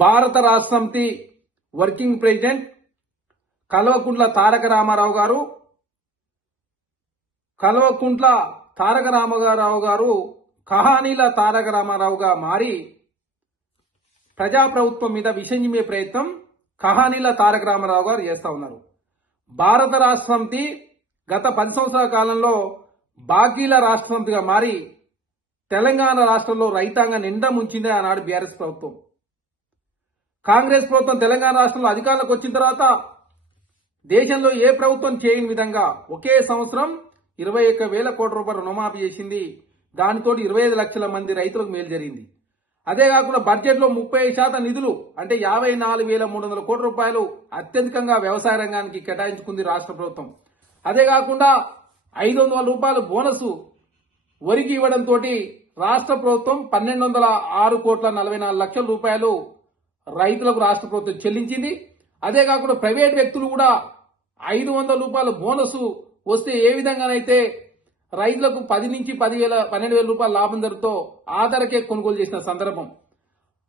భారత రాష్ట్ర సమితి వర్కింగ్ ప్రెసిడెంట్ కల్వకుంట్ల తారక రామారావు గారు కహానీల తారక రామారావుగా మారి ప్రజాప్రభుత్వం మీద విషం చిమ్మే ప్రయత్నం కహానీల తారక రామారావు గారు చేస్తా ఉన్నారు. భారత రాష్ట్ర సమితి గత 10 సంవత్సరాల కాలంలో బాకీల రాష్ట్ర సమితిగా మారి తెలంగాణ రాష్ట్రంలో రైతాంగం నిండా ముంచిందే ఆనాడు బీఆర్ఎస్ ప్రభుత్వం. కాంగ్రెస్ ప్రభుత్వం తెలంగాణ రాష్ట్రంలో అధికారంలోకి వచ్చిన తర్వాత దేశంలో ఏ ప్రభుత్వం చేయని విధంగా ఒకే సంవత్సరం 21,000 కోట్ల రూపాయలు రుణమాఫీ చేసింది. దానితో 25 లక్షల మంది రైతులకు మేలు జరిగింది. అదే కాకుండా బడ్జెట్లో 30% నిధులు అంటే 54,300 కోట్ల రూపాయలు అత్యధికంగా వ్యవసాయ రంగానికి కేటాయించుకుంది రాష్ట్ర ప్రభుత్వం. అదే కాకుండా 500 రూపాయలు బోనస్ వరికి ఇవ్వడంతో రాష్ట్ర ప్రభుత్వం 1,206 కోట్ల 44 లక్షల రూపాయలు రైతులకు రాష్ట్ర ప్రభుత్వం చెల్లించింది. అదే కాకుండా ప్రైవేట్ వ్యక్తులు కూడా 500 రూపాయల బోనస్ వస్తే ఏ విధంగానైతే రైతులకు 10 నుంచి 12,000 రూపాయల లాభం ధరతో ఆధారకే కొనుగోలు చేసిన సందర్భం.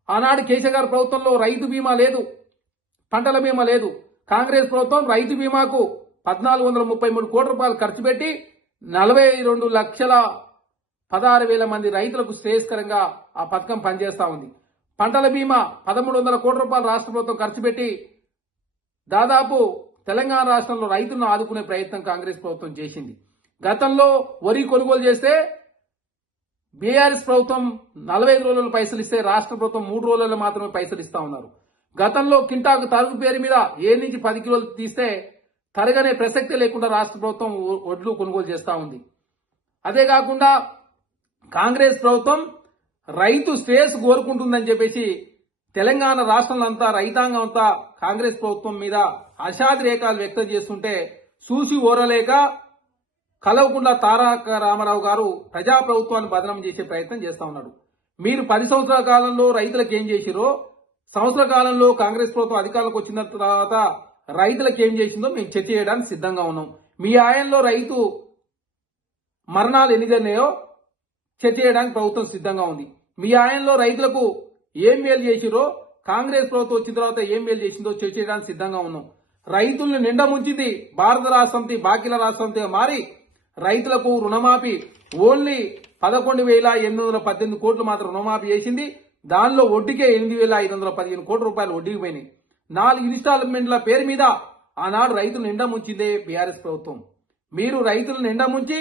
ఆనాడు కేసీఆర్ గారి ప్రభుత్వంలో రైతు బీమా లేదు, పంటల బీమా లేదు. కాంగ్రెస్ ప్రభుత్వం రైతు బీమాకు 1,433 కోట్ల రూపాయలు ఖర్చు పెట్టి 42,16,000 మంది రైతులకు శ్రేయస్కరంగా ఆ పథకం పనిచేస్తా ఉంది. పంటల బీమా 1,300 కోట్ల రూపాయలు రాష్ట్ర ప్రభుత్వం ఖర్చు పెట్టి దాదాపు తెలంగాణ రాష్ట్రంలో రైతులను ఆదుకునే ప్రయత్నం కాంగ్రెస్ ప్రభుత్వం చేసింది. గతంలో వరి కొనుగోలు చేస్తే బీఆర్ఎస్ ప్రభుత్వం 45 రోజుల పైసలు ఇస్తే రాష్ట్ర ప్రభుత్వం 3 రోజుల్లో మాత్రమే పైసలు ఇస్తా ఉన్నారు. గతంలో కింటాకు తరుగు పేరు మీద 7 నుంచి 10 కిలోలు తీస్తే తరగనే ప్రసక్తి లేకుండా రాష్ట్ర ప్రభుత్వం వడ్లు కొనుగోలు చేస్తా ఉంది. అదే కాకుండా కాంగ్రెస్ ప్రభుత్వం రైతు శ్రేయస్సు కోరుకుంటుందని చెప్పేసి తెలంగాణ రాష్ట్రంలో అంతా రైతాంగం అంతా కాంగ్రెస్ ప్రభుత్వం మీద అషాద్రేకాలు వ్యక్తం చేస్తుంటే చూసి ఓరలేక కల్వకుంట్ల తారక రామారావు గారు ప్రజాప్రభుత్వాన్ని బదనం చేసే ప్రయత్నం చేస్తా ఉన్నాడు. మీరు 10 సంవత్సరాల కాలంలో రైతులకు ఏం చేసిరో, సంవత్సర కాలంలో కాంగ్రెస్ ప్రభుత్వం అధికారంలోకి వచ్చిన తర్వాత రైతులకు ఏం చేసిందో మేము చర్చ చేయడానికి సిద్ధంగా ఉన్నాం. మీ ఆయంలో రైతు మరణాలు ఎన్ని జరినాయో చర్చ చేయడానికి ప్రభుత్వం సిద్ధంగా ఉంది. మీ ఆయంలో రైతులకు ఏం మేలు చేసిరో, కాంగ్రెస్ ప్రభుత్వం వచ్చిన తర్వాత ఏం మేలు చేసిందో చర్చ చేయడానికి సిద్ధంగా ఉన్నాం. రైతుల్ని నిండా ముంచింది భారత రాష్ట్ర సమితి బాకీల రాష్ట్ర సమితిగా మారి రైతులకు రుణమాఫీ ఓన్లీ 11,818 కోట్లు మాత్రం రుణమాఫీ చేసింది. దానిలో వడ్డీకే 8,515 కోట్ల రూపాయలు వడ్డీకి పోయినాయి. 4 ఇన్స్టాల్మెంట్ల పేరు మీద ఆనాడు రైతులు నిండా ముంచిందే బీఆర్ఎస్ ప్రభుత్వం. మీరు రైతులను నిండా ముంచి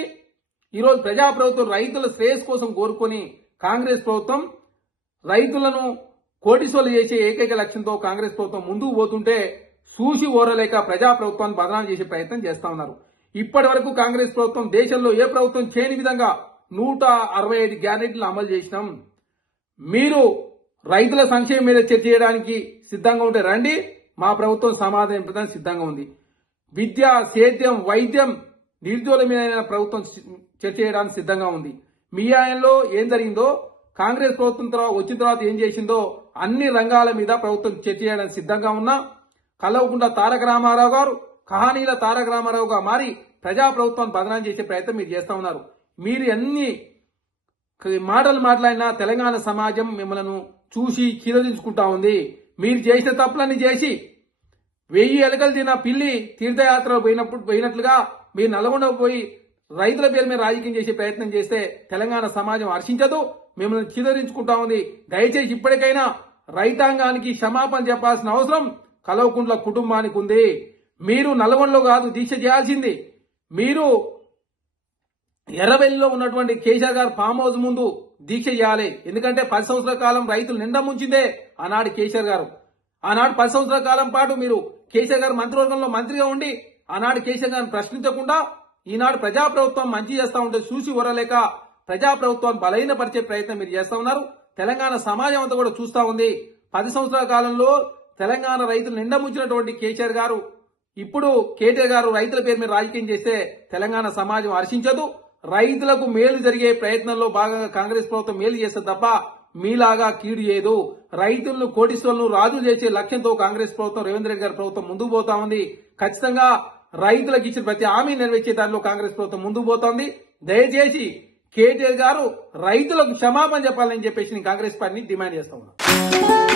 ఈరోజు ప్రజాప్రభుత్వం రైతుల శ్రేయస్ కోసం కోరుకొని కాంగ్రెస్ ప్రభుత్వం రైతులను కోటీశ్వర్లు చేసే ఏకైక లక్ష్యంతో కాంగ్రెస్ ప్రభుత్వం ముందుకు పోతుంటే చూసి ఓరలేక ప్రజాప్రభుత్వాన్ని బదనాం చేసే ప్రయత్నం చేస్తా ఉన్నారు. ఇప్పటి వరకు కాంగ్రెస్ ప్రభుత్వం దేశంలో ఏ ప్రభుత్వం చేయని విధంగా 165 గ్యారెంటీలు అమలు చేసినాం. మీరు రైతుల సంక్షేమం మీద చర్చ చేయడానికి సిద్ధంగా ఉంటే రండి, మా ప్రభుత్వం సమాధానం ఇవ్వడానికి సిద్ధంగా ఉంది. విద్య, సేద్యం, వైద్యం, నిరుద్యోగుల మీద ప్రభుత్వం చర్చ చేయడానికి సిద్ధంగా ఉంది. మీ ఆయంలో ఏం జరిగిందో, కాంగ్రెస్ ప్రభుత్వం వచ్చిన తర్వాత ఏం చేసిందో అన్ని రంగాల మీద ప్రభుత్వం చర్చ చేయడానికి సిద్ధంగా ఉన్నా. కల్వకుంట్ల తారక రామారావు గారు కహానీల తారక రామారావుగా మారి ప్రజాప్రభుత్వాన్ని బదనాం చేసే ప్రయత్నం మీరు చేస్తా ఉన్నారు. మీరు ఎన్ని మాటలు మాట్లాడినా తెలంగాణ సమాజం మిమ్మల్ని చూసి చిరదించుకుంటా ఉంది. మీరు చేసిన తప్పులన్నీ చేసి 1000 ఎలుకలు తిన్న పిల్లి తీర్థయాత్రలో పోయినట్లుగా మీరు నల్గొండకు పోయి రైతుల పేరు మీద రాజకీయం చేసే ప్రయత్నం చేస్తే తెలంగాణ సమాజం హర్షించదు, మిమ్మల్ని చిరదించుకుంటా ఉంది. దయచేసి ఇప్పటికైనా రైతాంగానికి క్షమాపణ చెప్పాల్సిన అవసరం కల్వకుంట్ల కుటుంబానికి ఉంది. మీరు నల్గొండలో కాదు దీక్ష చేయాల్సింది, మీరు ఎర్రవెల్లిలో ఉన్నటువంటి కేసీఆర్ గారు ఫామ్ హౌస్ ముందు దీక్ష చేయాలి. ఎందుకంటే 10 సంవత్సరాల కాలం రైతులు నిండా ముంచిందే ఆనాడు కేసీఆర్ గారు. ఆనాడు 10 సంవత్సరాల కాలం పాటు మీరు కేసీఆర్ గారు మంత్రివర్గంలో మంత్రిగా ఉండి ఆనాడు కేసీఆర్ గారిని ప్రశ్నించకుండా ఈనాడు ప్రజాప్రభుత్వం మంచి చేస్తా ఉంటే చూసి ఓరలేక ప్రజాప్రభుత్వాన్ని బలహీనపరిచే ప్రయత్నం మీరు చేస్తా ఉన్నారు. తెలంగాణ సమాజం అంతా కూడా చూస్తా ఉంది. 10 సంవత్సరాల కాలంలో తెలంగాణ రైతులు నిండా ముంచినటువంటి కేసీఆర్ గారు ఇప్పుడు కేటీఆర్ గారు రైతుల పేరు మీద రాజకీయం చేస్తే తెలంగాణ సమాజం హర్షించదు. రైతులకు మేలు జరిగే ప్రయత్నంలో భాగంగా కాంగ్రెస్ ప్రభుత్వం మేలు చేస్తే తప్ప మీలాగా కీడు చేయదు. రైతులను కోటీశ్వరులను రాజులు చేసే లక్ష్యంతో కాంగ్రెస్ ప్రభుత్వం రేవంత్ రెడ్డి గారి ప్రభుత్వం ముందుకు పోతా ఉంది. ఖచ్చితంగా రైతులకు ఇచ్చిన ప్రతి హామీ నెరవేర్చే దానిలో కాంగ్రెస్ ప్రభుత్వం ముందుకు పోతోంది. దయచేసి కేటీఆర్ గారు రైతులకు క్షమాపణ చెప్పాలని చెప్పేసి నేను కాంగ్రెస్ పార్టీని డిమాండ్ చేస్తా ఉన్నా.